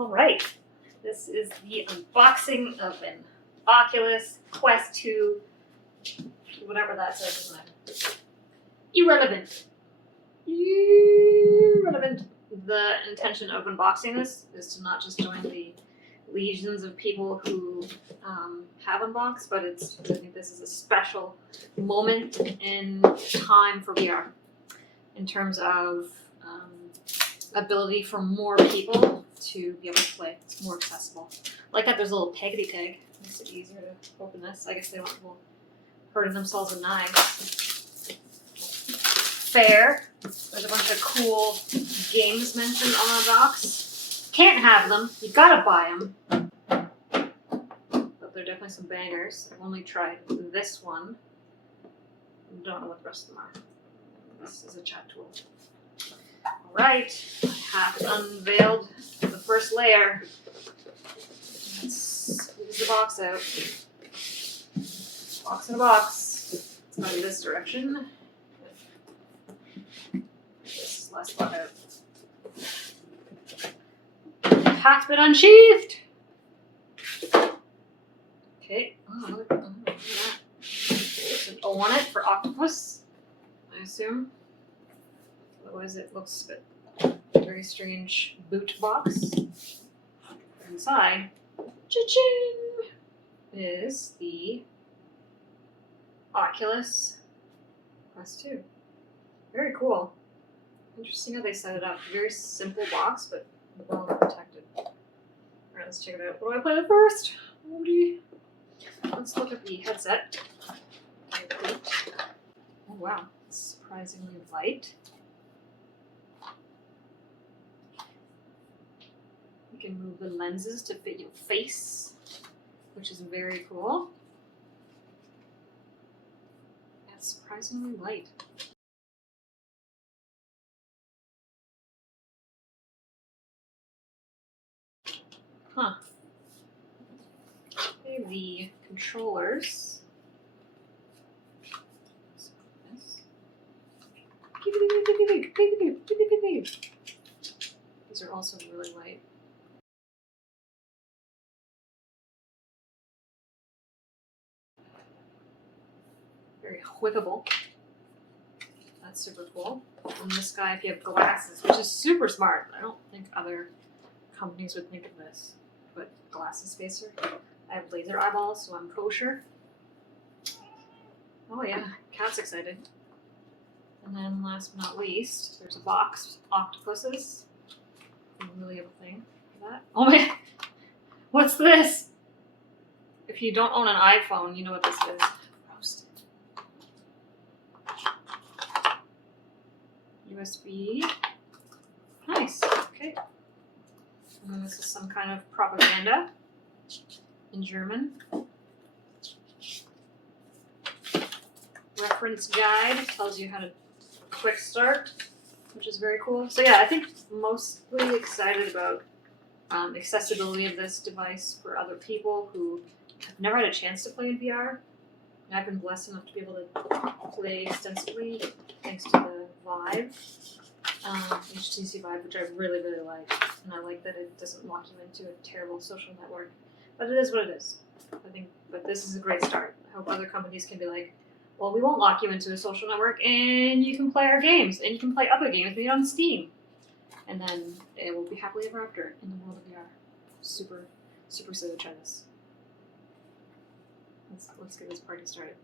All right, this is the unboxing of an Oculus Quest 2, whatever that says, isn't it? Irrelevant. The intention of unboxing this is to not just join the legions of people who have unboxed, but I think this is a special moment in time for VR in terms of ability for more people to be able to play. It's more accessible. Like that there's a little peggedy peg. Makes it easier to open this. I guess they don't want people hurting themselves with knives. Fair. There's a bunch of cool games mentioned on the box. Can't have them. You gotta buy them. But they're definitely some bangers. I've only tried this one. Don't know what the rest of them are. This is a chat tool. Alright, I have unveiled the first layer. Let's squeeze the box out. Box in a box. It's going in this direction. This is less thought out. Hat's been unsheathed! Okay. Oh, look at that. There's an O on it for octopus, I assume. Otherwise, it looks a bit very strange boot box. Inside, cha-ching, is the Oculus Quest 2. Very cool. Interesting how they set it up. Very simple box, but well protected. Alright, let's check it out. What do I play with first? Let's look at the headset. Oh wow, it's surprisingly light. You can move the lenses to fit your face, which is very cool. Yeah, it's surprisingly light. Huh. Okay, the controllers. These are also really light. Very whippable. That's super cool. And this guy, if you have glasses, which is super smart. I don't think other companies would think of this. But glasses spacer. I have laser eyeballs, so I'm kosher. Oh yeah, cat's excited. And then last but not least, there's a box, octopuses. I really have a thing for that. Oh man, what's this? If you don't own an iPhone, you know what this is. Roasted. USB. Nice. Okay. And then this is some kind of propaganda in German. Reference guide tells you how to quick start, which is very cool. So yeah, I think mostly excited about accessibility of this device for other people who have never had a chance to play in VR. And I've been blessed enough to be able to play extensively thanks to the Vive, HTC Vive, which I really, really like. And I like that it doesn't lock you into a terrible social network. But it is what it is. I think, but this is a great start. I hope other companies can be like, well, we won't lock you into a social network, and you can play our games, and you can play other games made on Steam. And then it will be happily ever after in the world of VR. Super, super excited to try this. Let's get this party started.